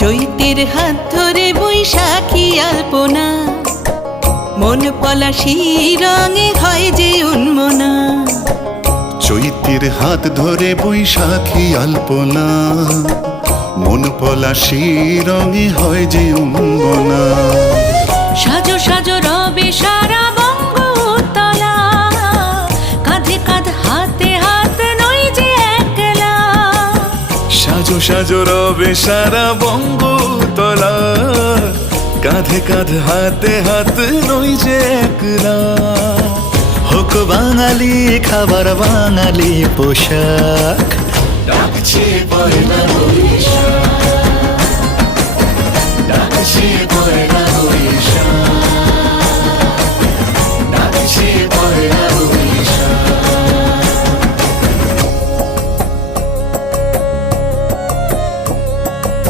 চৈতের হাত ধরে বৈশাখী আলপনা, মন পলাশি রঙে হয় যে উন্মনা। চৈতের হাত ধরে বৈশাখী আলপনা, মন পলাশি রঙে হয় যে উন্মনা। সাজো সাজো রবে সারা বঙ্গতলা, কাঁধে কাঁধ হাতে হাত নই যে একলা। সাজো সাজো রবে সারা বঙ্গতলা, কাঁধে কাঁধ হাতে হাত নই যে একলা। হোক বাঙালি খাবার বাঙালি পোশাক, ডাকছে পয়লা বৈশাখ।